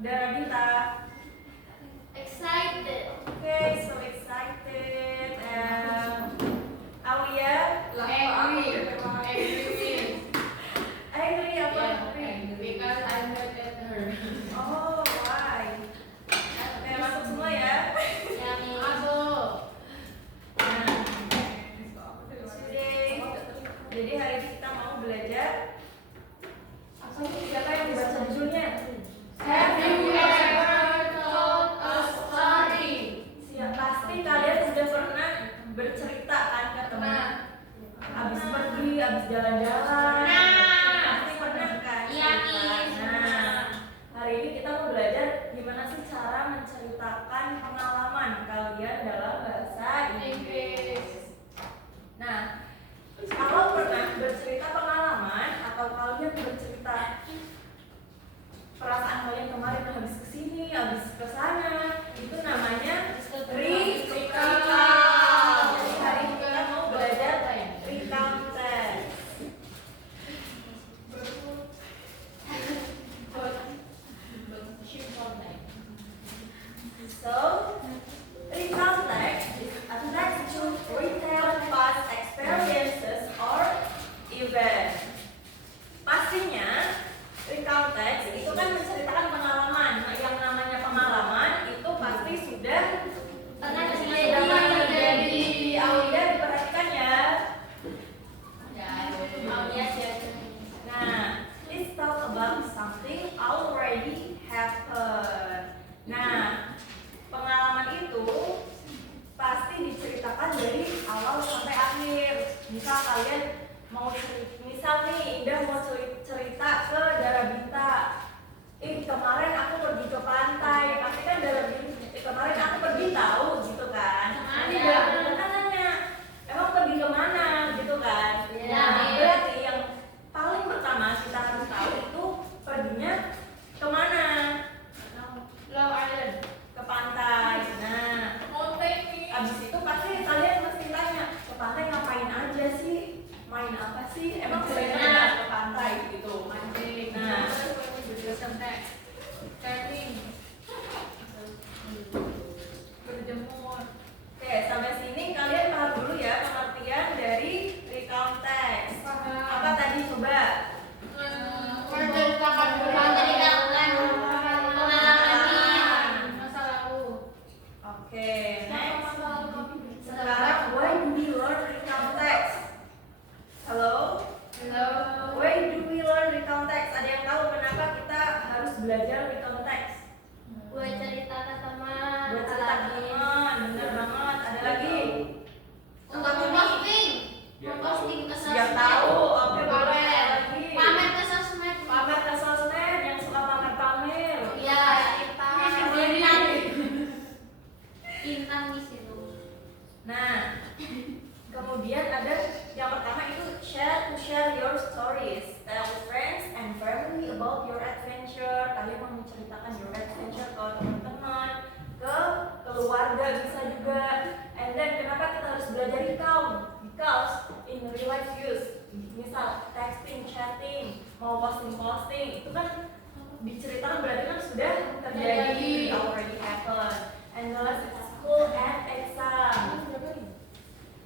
Darabita. Excited. Okay, so excited. Alia. Angry apa? Because I'm mad at her. Oh, why? Oke, masuk semua ya. Yang masuk. Today. Jadi hari ini kita mau belajar. Siapa yang baca judulnya? Have you ever told a story? Pasti kalian sudah pernah bercerita kan ke teman. Abis pergi, abis jalan-jalan. Pasti pernah kan? Iya, cerita. Hari ini kita mau belajar gimana sih cara menceritakan pengalaman kalian dalam bahasa Inggris. Nah, kalau pernah bercerita pengalaman atau kalian bercerita perasaan kalian kemarin habis kesini, habis kesana, itu namanya recount. Jadi hari ini kita mau belajar recount. So, recount is a text to retell past experiences or events. Pastinya recount text itu kan menceritakan pengalaman. Nah, yang namanya pengalaman itu pasti sudah Pernah terjadi. Aulia diperhatikan ya. Ya. Nah, let's talk about something already happened. Nah, pengalaman itu pasti diceritakan dari awal sampai akhir. Misal kalian mau misal nih Indah mau cerita ke Darabita. Kemarin aku pergi ke pantai. Pasti kan Darabita kemarin aku pergi tahu gitu kan. Nanti Darabita kan nanya, emang pergi kemana gitu kan. Ya. Nah, berarti yang paling pertama kita harus tahu itu perginya kemana. Long Island. Ke pantai. Nah, abis itu pasti kalian mesti tanya, ke pantai ngapain aja sih? Main apa sih? Emang sering nggak ke pantai gitu? Nah, berjemur. oke, sampai sini kalian paham dulu ya pengertian dari recount text. Apa tadi coba? Menceritakan pengalaman masa lalu. Oke, next. Sekarang, why do we learn recount text? Halo? Why do we learn recount text? Ada yang tahu kenapa kita harus belajar recount text? Buat cerita ke teman. Buat cerita ke teman, bener banget. Ada lagi? Untuk memposting. Memposting ke sosmed. Yang tahu, oke, boleh. Ada lagi? Pamer ke sosmed. Pamer ke sosmed, yang suka pamer-pamer. Iya, kita. Intan di situ. Nah, kemudian ada yang pertama itu to share your stories. Tell friends and family about your adventure. Kalian mau menceritakan your adventure ke teman-teman, ke keluarga bisa juga. And then kenapa kita harus belajar recount? Because in real life use, misal texting, chatting, mau posting, itu kan diceritakan berarti kan sudah terjadi, already happened. And the last is school and exam.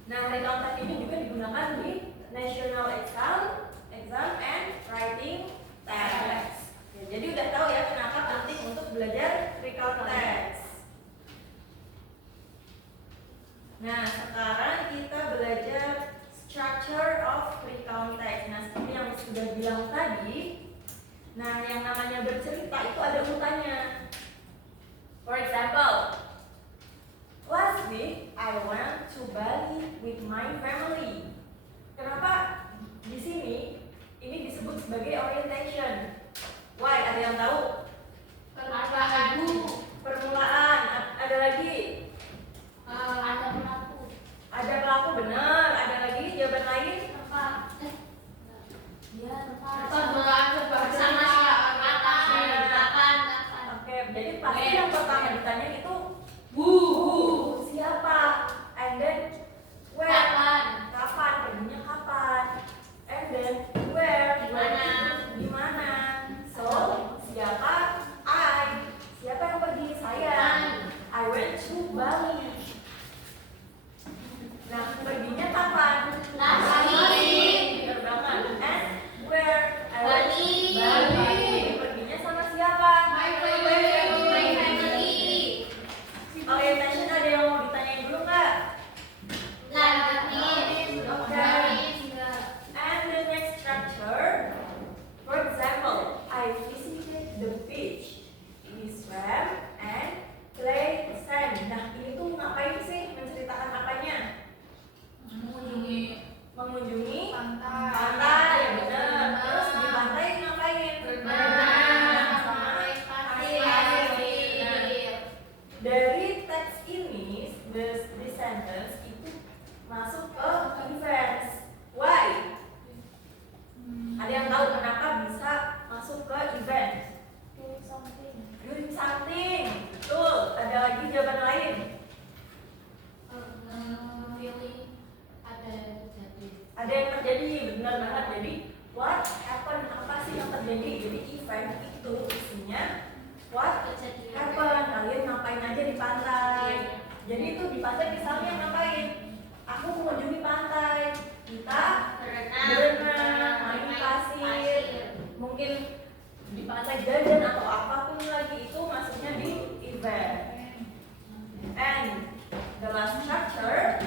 Nah, recount text ini juga digunakan di national exam and writing test. Ya, jadi udah tahu ya kenapa penting untuk belajar recount text. Nah, sekarang kita belajar structure of recount text. Nah, seperti yang sudah bilang tadi, nah yang namanya bercerita itu ada urutannya. For example, last week I went to Bali with my family. Kenapa di sini ini disebut sebagai orientation? Why? Ada yang tahu? Permulaan. Ada lagi? Ada pelaku. Ada pelaku, benar. Ada lagi jawaban lain? Iya, Bersama siapa? Oke, jadi pasti yang pertama ditanya itu siapa? And then where? Kapan? Perginya kapan? And then where? Di mana? Di mana? So, siapa? I. what Kejadian. happened? Kalian ngapain aja di pantai? Jadi itu di pantai misalnya ngapain? Aku mengunjungi pantai. Kita berenang, main pasir. Mungkin di pantai jajan atau apapun lagi, itu maksudnya di event. And the last chapter,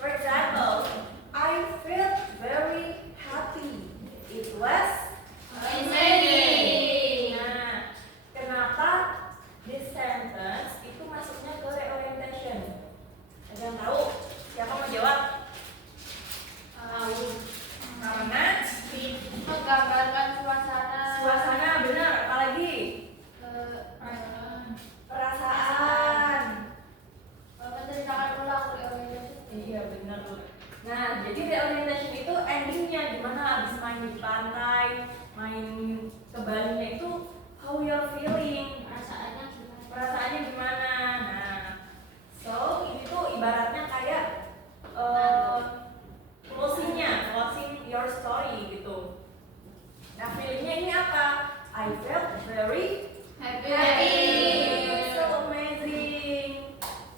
for example, I felt very happy. It was Amazing. Nah, kenapa this sentence itu masuknya ke reorientation? Ada yang tahu? Siapa mau jawab? Karena Menggambarkan suasana. suasana, benar. Apalagi perasaan. Menceritakan ulang reorientasi. Iya, benar. Nah, jadi reorientation itu endingnya gimana? Abis main di pantai, main ke Bali-nya itu how you're feeling? Perasaannya gimana? Nah, so ini tuh ibaratnya kayak closing your story gitu. Nah, feelingnya ini apa? I felt very happy. So amazing.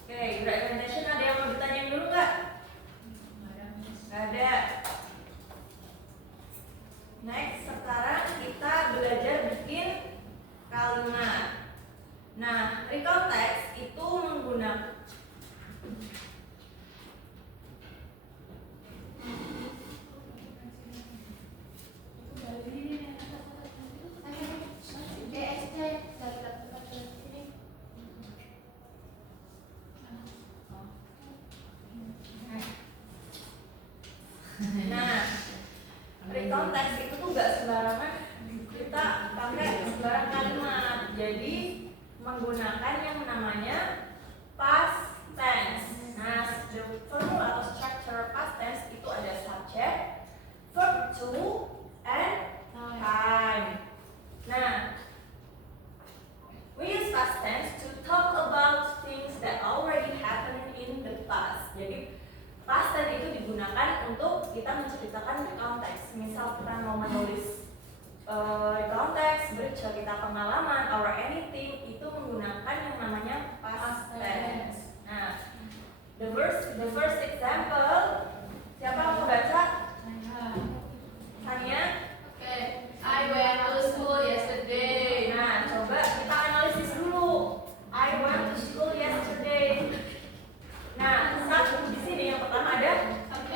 Oke, reorientation ada yang mau ditanyain dulu nggak? Nggak ada. Next, sekarang kita belajar bikin kalimat. Nah, recall text itu menggunakan Nah, recall text itu tuh gak sembarangan kita pakai sembarang kalimat. Jadi menggunakan yang namanya past tense. Nah, the formula atau structure past tense itu ada subject, verb to, and time. Nah, we use past tense to talk about things that already happened in the past. Jadi past tense itu digunakan untuk kita menceritakan konteks. Misal kita mau menulis konteks, bercerita pengalaman, or anything, itu menggunakan yang namanya past tense. Nah, the first example, siapa mau baca? Tania? I went to school yesterday. Nah, coba kita analisis dulu. I went to school yesterday. Nah, di sini yang pertama ada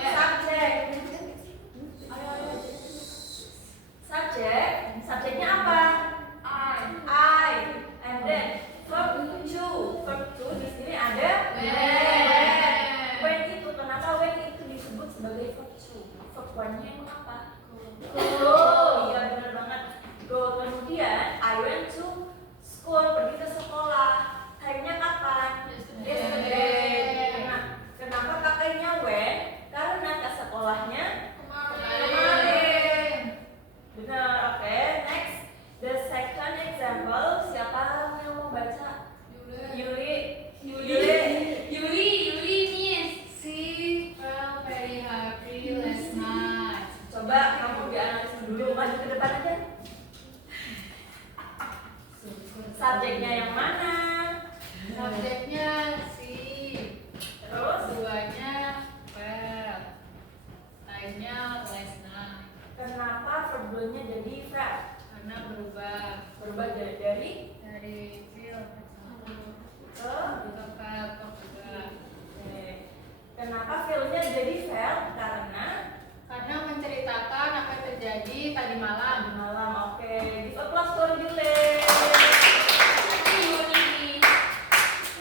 subject. Subjeknya apa? I. And then verb to di sini ada when. When itu kenapa when itu disebut sebagai verb to? Verb one-nya emang apa? Go. Iya, benar banget. Go. Kemudian I went to school, pergi ke sekolah. Time-nya kapan? Yesterday. Kenapa pakainya when? Karena ke sekolahnya kemarin. Benar, oke. Next, the second example, siapa yang mau baca? Yuli, miss. She felt very happy last night. Coba kamu dianalisis dulu, maju ke depan aja. Subjeknya yang mana? Subjeknya si. Terus? Duanya felt. Time-nya last night. Kenapa verb-nya jadi verb? Karena berubah Berubah dari dari feel ke ke felt juga. Oke. Kenapa feel-nya jadi verb? Karena menceritakan apa yang terjadi tadi malam. Malam. Oke, give applause for Yule.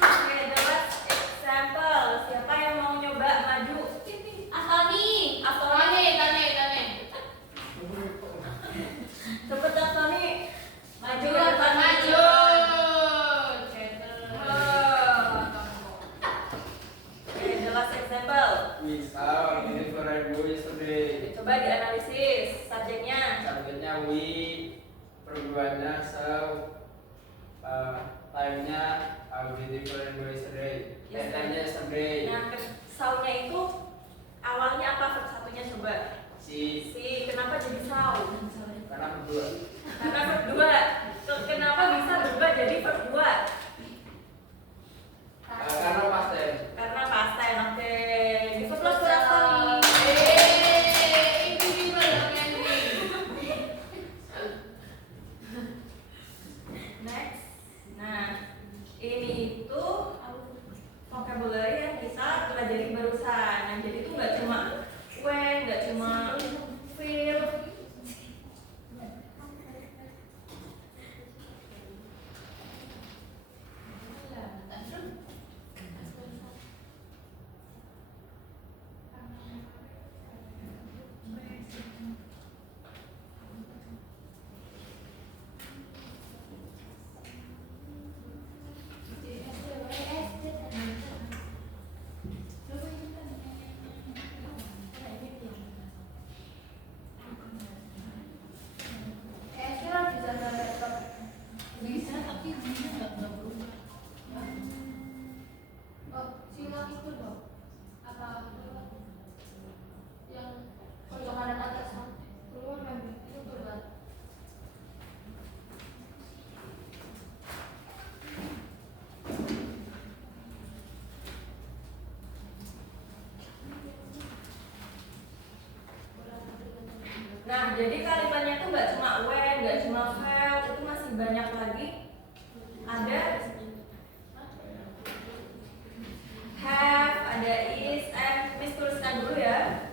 Oke, the last example. Siapa yang mau nyoba maju? Tani. Cepet dong, Tony. Maju ke Maju. depan, maju. Oke, the last example. We saw beautiful rainbow yesterday. Coba dianalisis subjeknya. Subjeknya we, perbuatannya saw, time-nya beautiful rainbow yesterday. Deadline-nya yesterday. Nah, saw-nya itu awalnya apa? Verb satunya coba. Si, Kenapa jadi saw? karena berdua. Karena berdua. Kenapa bisa berubah Nah, jadi kalimatnya tuh nggak cuma when, nggak cuma felt, itu masih banyak lagi. Ada have, ada is, and Miss tuliskan dulu ya.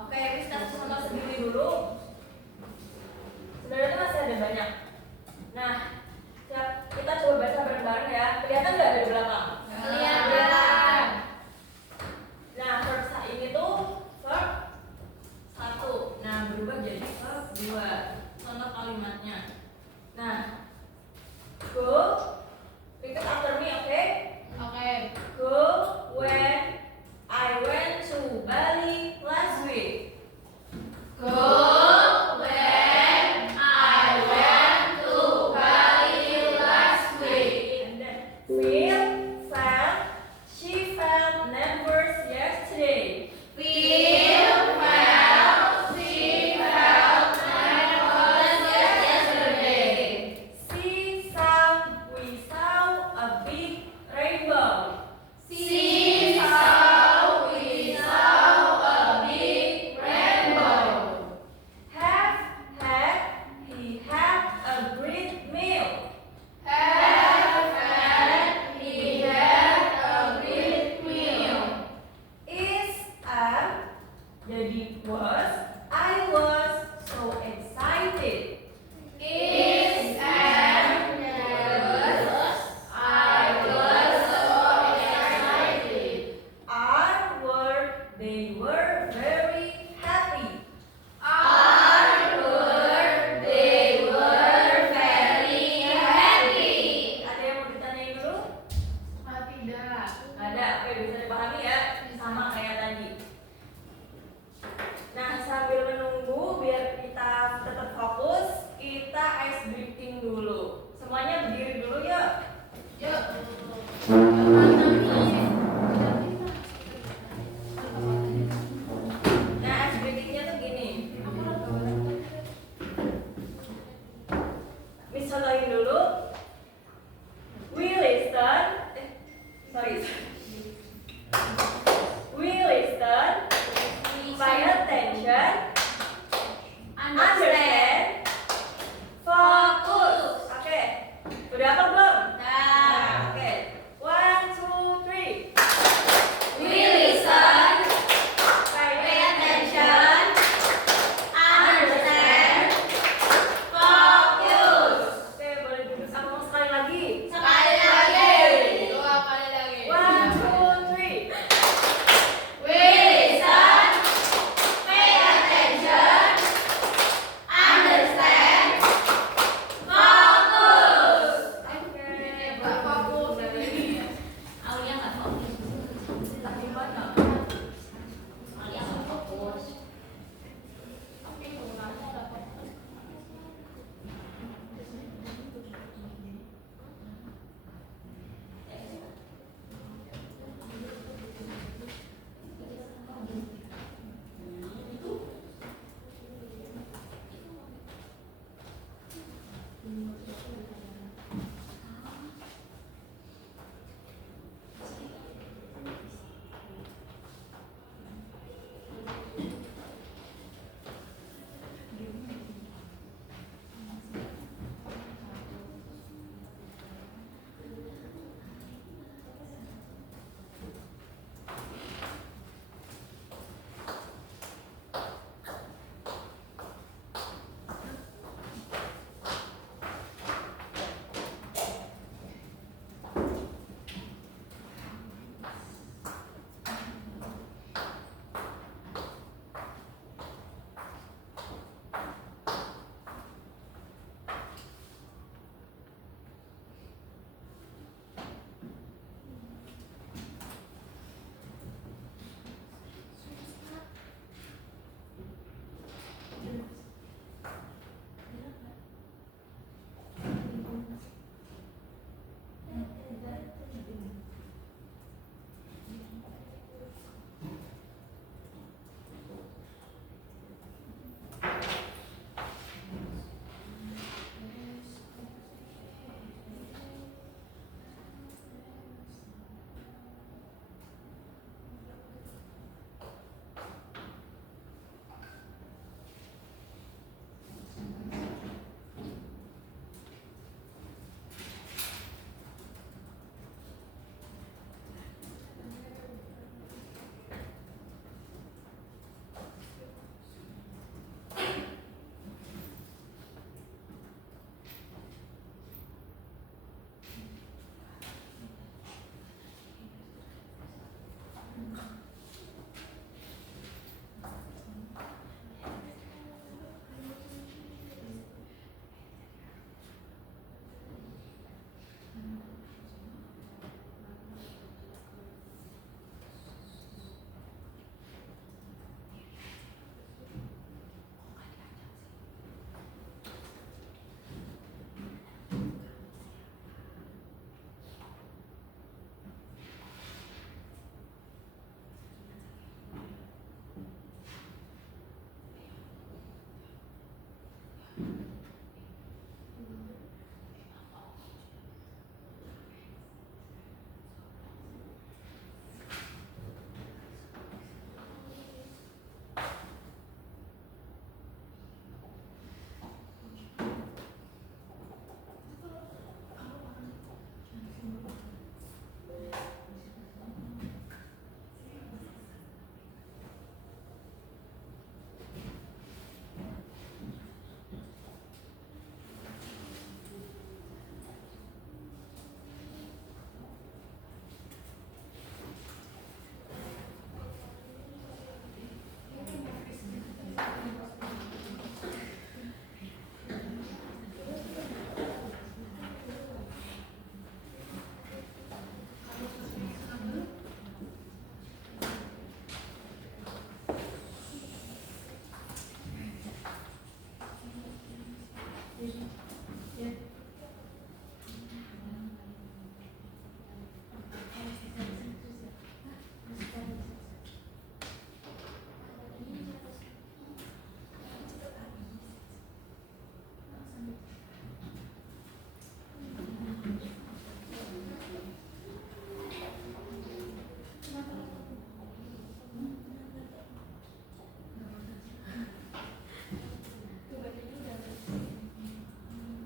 Oke, kita sama sendiri dulu. Sebenarnya tuh masih ada banyak. Nah, kita coba baca bareng-bareng ya. Kelihatan nggak dari belakang? Kelihatan. Nah, verb ini tuh verb 1. Nah, berubah jadi verb 2. Contoh kalimatnya. Nah, go. Repeat after me, oke? Oke. Go when I went to Bali last week. Go when I went to Bali last week. And then feel, felt, she felt nervous yesterday. Feel, felt, she felt nervous yesterday. See, saw, we saw a big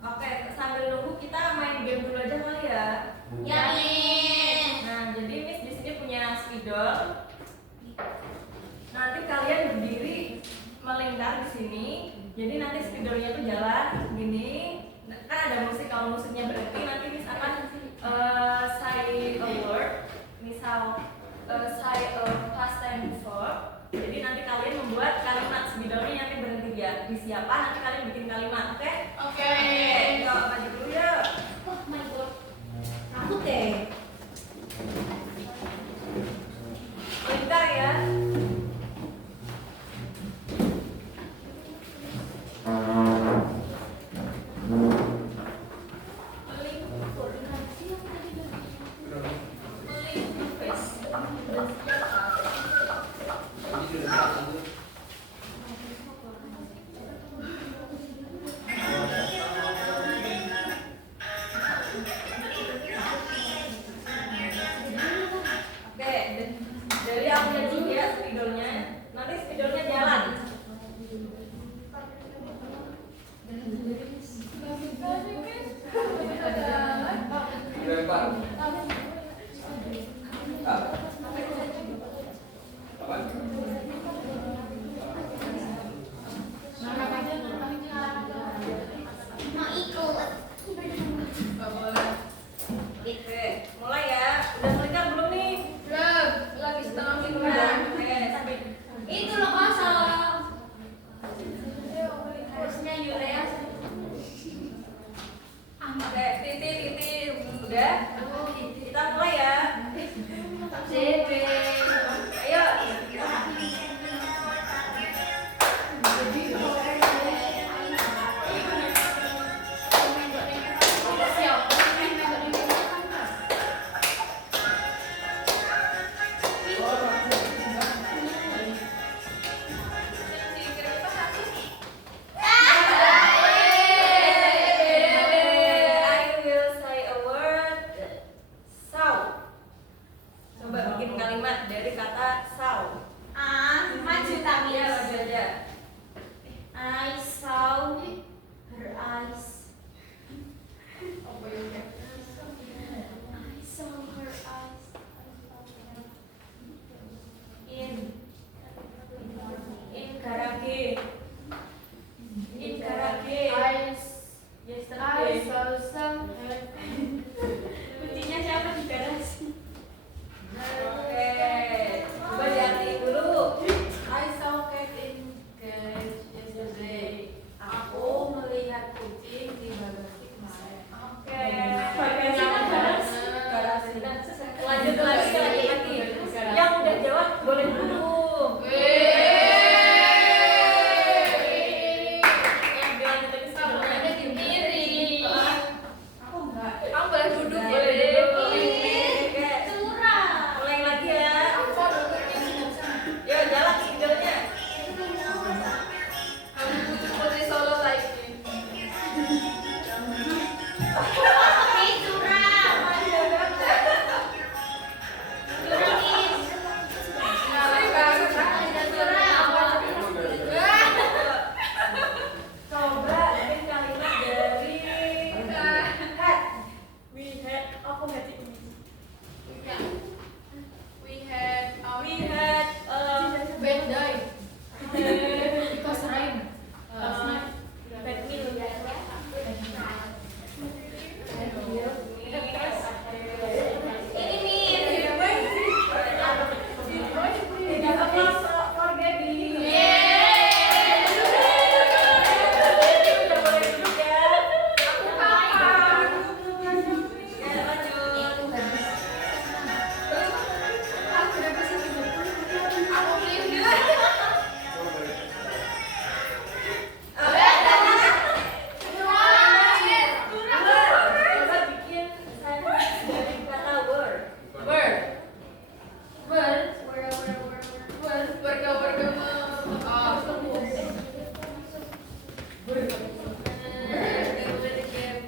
Oke, sambil nunggu kita main game dulu aja kali ya. Ya, Miss. Nah, jadi Miss di sini punya spidol. Nanti kalian berdiri melingkar di sini. Jadi nanti spidolnya tuh jalan gini. Nah, kan ada musik, kalau musiknya berhenti nanti Miss akan say a word. Misal say a past time before. Jadi nanti kalian membuat kalimat spidolnya nanti berhenti dia di siapa, nanti kalian bikin kalimat, oke? Oke. Yuk, maju dulu yuk. Oh my god. Takut deh. Bentar ya. Ini sudah satu.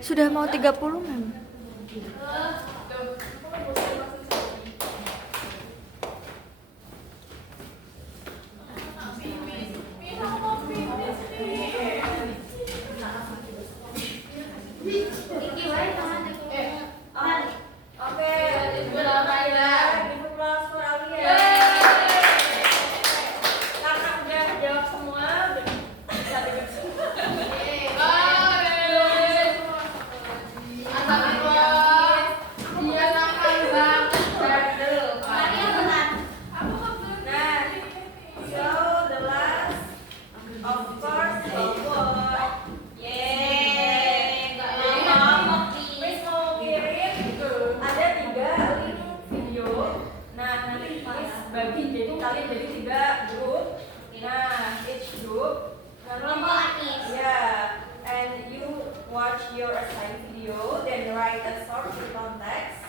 Sudah mau 30 mem. Tinggi wae tangan Oke, Bola Raila. Give applause for Alia. Karena udah jawab semua, bisa duduk semua. Dia nakal banget. Bandel. tadi apa kan Nah, so the last, of course, robot. yeay Jadi ngomong Miss mau kirim ada 3 link video. Nah, nanti Miss bagi jadi kalian jadi 3 grup. Nah, each group kelompok Anis yeah, and you watch your assigned video, then write a short context.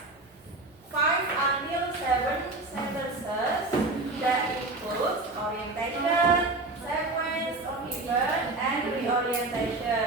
5 until 7 sentences that includes orientation, sequence of event, and reorientation.